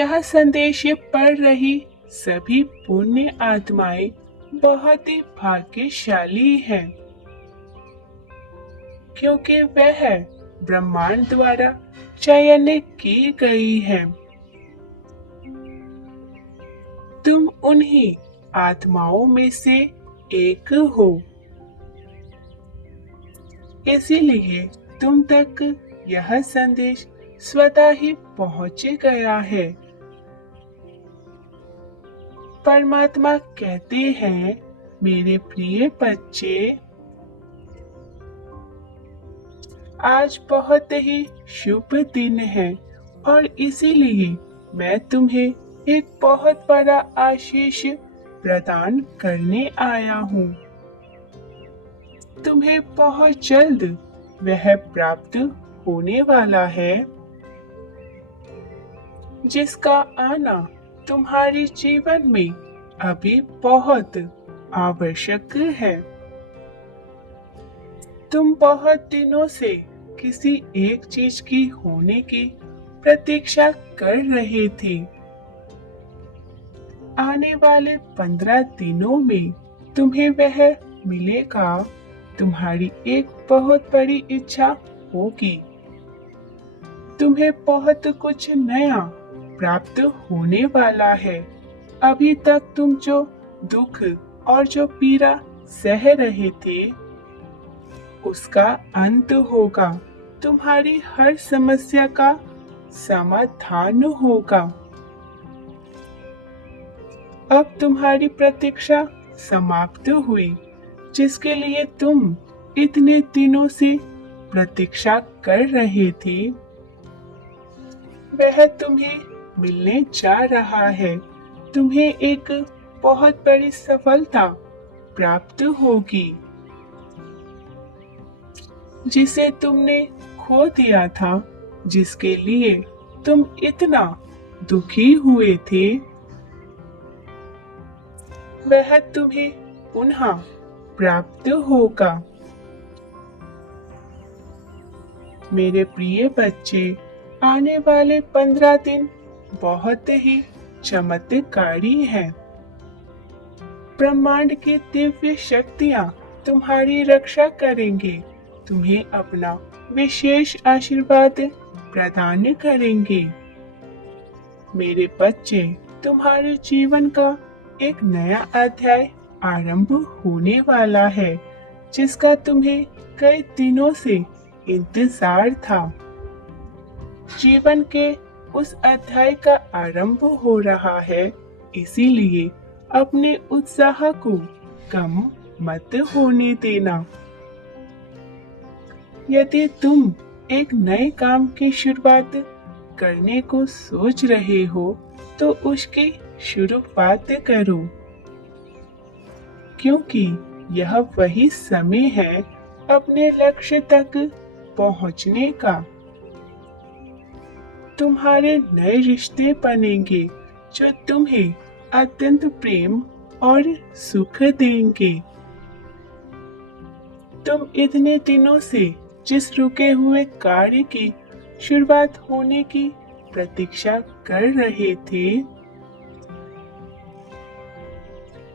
यह संदेश पढ़ रही सभी पुण्य आत्माएं बहुत ही भाग्यशाली हैं, क्योंकि वह ब्रह्मांड द्वारा चयन की गई है। तुम उन्हीं आत्माओं में से एक हो, इसीलिए तुम तक यह संदेश स्वतः ही पहुंच गया है। परमात्मा कहते हैं, मेरे प्रिय बच्चे, आज बहुत ही शुभ दिन है और इसीलिए मैं तुम्हें एक बहुत बड़ा आशीष प्रदान करने आया हूँ। तुम्हें बहुत जल्द वह प्राप्त होने वाला है जिसका आना तुम्हारे जीवन में अभी बहुत आवश्यक है। तुम बहुत दिनों से किसी एक चीज की होने की प्रतीक्षा कर रहे थे। आने वाले 15 दिनों में तुम्हें वह मिलेगा। तुम्हारी एक बहुत बड़ी इच्छा होगी। तुम्हें बहुत कुछ नया प्राप्त होने वाला है। अभी तक तुम जो दुख और जो पीड़ा सह रहे थे, उसका अंत होगा। तुम्हारी हर समस्या का समाधान होगा। अब तुम्हारी प्रतीक्षा समाप्त हुई, जिसके लिए तुम इतने दिनों से प्रतीक्षा कर रहे थे, वह तुम्हें मिलने जा रहा है। तुम्हें एक बहुत बड़ी सफलता प्राप्त होगी, जिसे तुमने खो दिया था, जिसके लिए तुम इतना दुखी हुए थे। वह तुम्हें पुनः प्राप्त होगा। मेरे प्रिय बच्चे, आने वाले 15 दिन बहुत ही चमत्कारी हैं। ब्रह्मांड की दिव्य शक्तियाँ तुम्हारी रक्षा करेंगे, तुम्हें अपना विशेष आशीर्वाद प्रदान करेंगे। मेरे बच्चे, तुम्हारे जीवन का एक नया अध्याय आरंभ होने वाला है, जिसका तुम्हें कई दिनों से इंतजार था। जीवन के उस अध्याय का आरंभ हो रहा है, इसीलिए अपने उत्साह को कम मत होने देना। यदि तुम एक नए काम की शुरुआत करने को सोच रहे हो, तो उसकी शुरुआत करो, क्योंकि यह वही समय है अपने लक्ष्य तक पहुंचने का। तुम्हारे नए रिश्ते बनेंगे जो तुम्हें अत्यंत प्रेम और सुख देंगे। तुम इतने दिनों से जिस रुके हुए कार्य की शुरुआत होने की प्रतीक्षा कर रहे थे,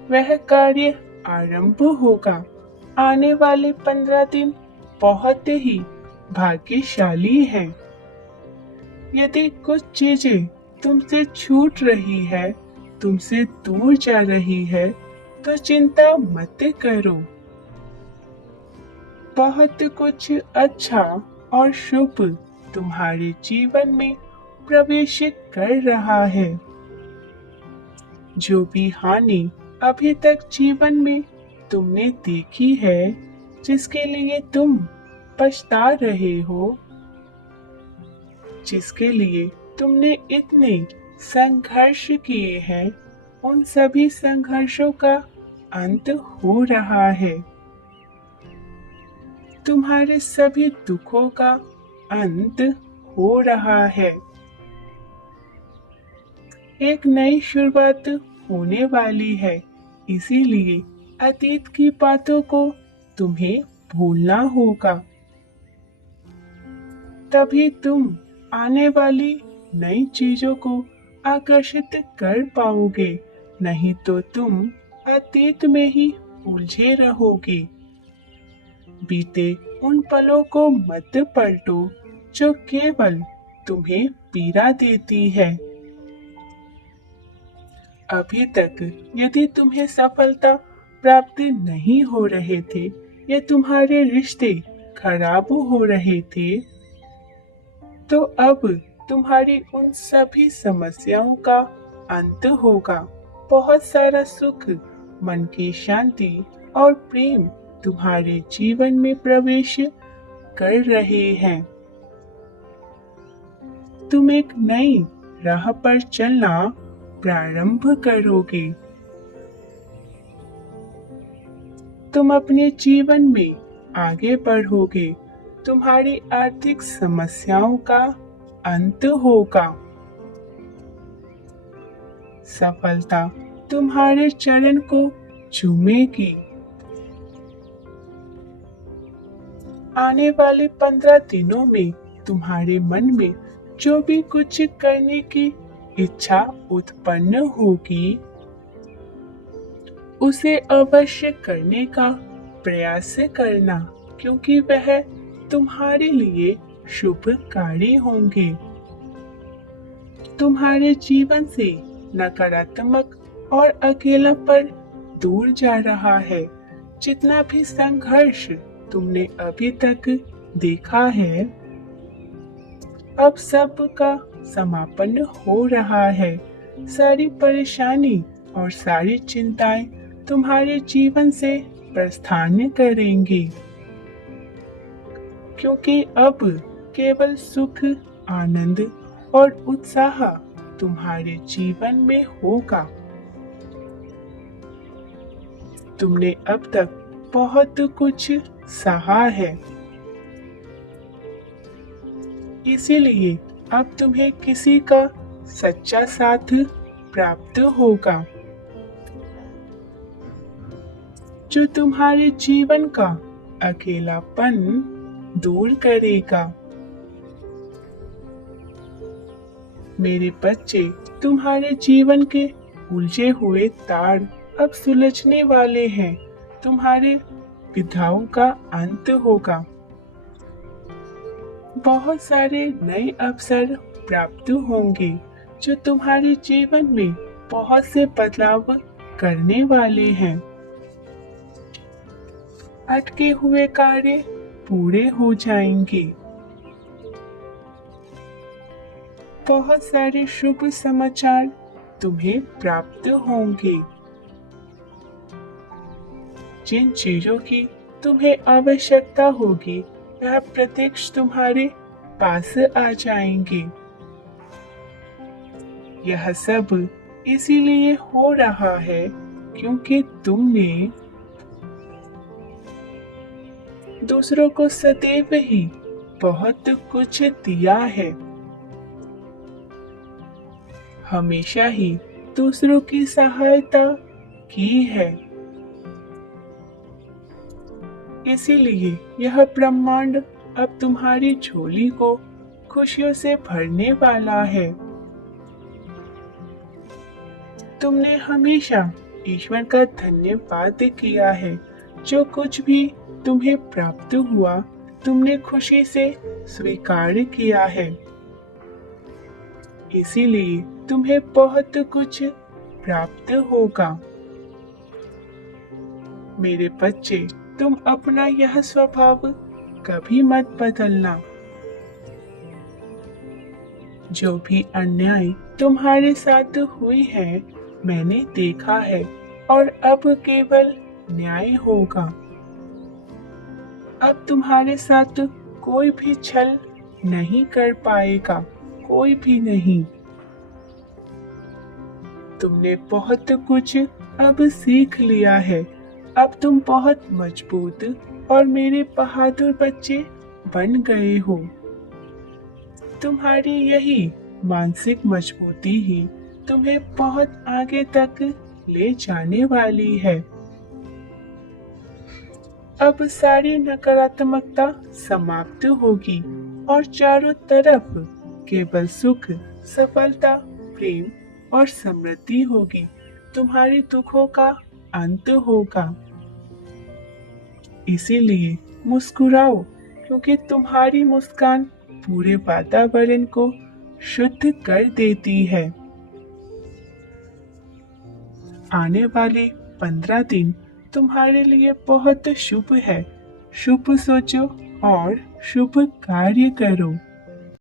वह कार्य आरंभ होगा। आने वाले 15 दिन बहुत ही भाग्यशाली हैं। यदि कुछ चीजें तुमसे छूट रही है, तुमसे दूर जा रही है, तो चिंता मत करो। बहुत कुछ अच्छा और शुभ तुम्हारे जीवन में प्रवेश कर रहा है। जो भी हानि अभी तक जीवन में तुमने देखी है, जिसके लिए तुम पछता रहे हो, जिसके लिए तुमने इतने संघर्ष किए हैं, उन सभी संघर्षों का अंत हो रहा है। तुम्हारे सभी दुखों का अंत हो रहा है। एक नई शुरुआत होने वाली है, इसीलिए अतीत की बातों को तुम्हें भूलना होगा। तभी तुम आने वाली नई चीजों को आकर्षित कर पाओगे, नहीं तो तुम अतीत में ही उलझे रहोगे। बीते उन पलों को मत पलटो जो केवल तुम्हें पीड़ा देती है। अभी तक यदि तुम्हें सफलता प्राप्त नहीं हो रहे थे या तुम्हारे रिश्ते खराब हो रहे थे, तो अब तुम्हारी उन सभी समस्याओं का अंत होगा। बहुत सारा सुख, मन की शांति और प्रेम तुम्हारे जीवन में प्रवेश कर रहे हैं। तुम एक नई राह पर चलना प्रारंभ करोगे। तुम अपने जीवन में आगे बढ़ोगे। तुम्हारी आर्थिक समस्याओं का अंत होगा। सफलता तुम्हारे चरण को चूमेगी। आने वाले 15 दिनों में तुम्हारे मन में जो भी कुछ करने की इच्छा उत्पन्न होगी, उसे अवश्य करने का प्रयास करना, क्योंकि वह तुम्हारे लिए शुभकारी होंगे। तुम्हारे जीवन से नकारात्मक और अकेलापन दूर जा रहा है। जितना भी संघर्ष तुमने अभी तक देखा है, अब सब का समापन हो रहा है। सारी परेशानी और सारी चिंताएं तुम्हारे जीवन से प्रस्थान करेंगी, क्योंकि अब केवल सुख, आनंद और उत्साह तुम्हारे जीवन में होगा। तुमने अब तक बहुत कुछ सहा है, इसीलिए अब तुम्हें किसी का सच्चा साथ प्राप्त होगा, जो तुम्हारे जीवन का अकेलापन दूर करेगा। मेरे बच्चे, तुम्हारे जीवन के उलझे हुए तार अब सुलझने वाले हैं। तुम्हारे विधाओं का अंत होगा। बहुत सारे नए अवसर प्राप्त होंगे, जो तुम्हारे जीवन में बहुत से बदलाव करने वाले हैं। अटके हुए कार्य पूरे हो जाएंगे। बहुत सारे शुभ समाचार तुम्हें प्राप्त होंगे। जिन चीजों की तुम्हें आवश्यकता होगी, वह प्रत्यक्ष तुम्हारे पास आ जाएंगे। यह सब इसीलिए हो रहा है क्योंकि तुमने दूसरों को सदैव ही बहुत कुछ दिया है। हमेशा ही दूसरों की सहायता की है। इसीलिए यह ब्रह्मांड अब तुम्हारी झोली को खुशियों से भरने वाला है। तुमने हमेशा ईश्वर का धन्यवाद किया है। जो कुछ भी तुम्हें प्राप्त हुआ, तुमने खुशी से स्वीकार किया है। इसीलिए तुम्हें बहुत कुछ प्राप्त होगा। मेरे बच्चे, तुम अपना यह स्वभाव कभी मत बदलना। जो भी अन्याय तुम्हारे साथ हुई है, मैंने देखा है, और अब केवल न्याय होगा। अब तुम्हारे साथ कोई भी छल नहीं कर पाएगा, कोई भी नहीं। तुमने बहुत कुछ अब सीख लिया है। अब तुम बहुत मजबूत और मेरे बहादुर बच्चे बन गए हो। तुम्हारी यही मानसिक मजबूती ही तुम्हें बहुत आगे तक ले जाने वाली है। अब सारी नकारात्मकता समाप्त होगी और चारों तरफ केवल सुख, सफलता प्रेम और समृद्धि होगी। तुम्हारे दुखों का अंत होगा। इसीलिए मुस्कुराओ, क्योंकि तुम्हारी मुस्कान पूरे वातावरण को शुद्ध कर देती है। आने वाले 15 दिन तुम्हारे लिए बहुत शुभ है। शुभ सोचो और शुभ कार्य करो।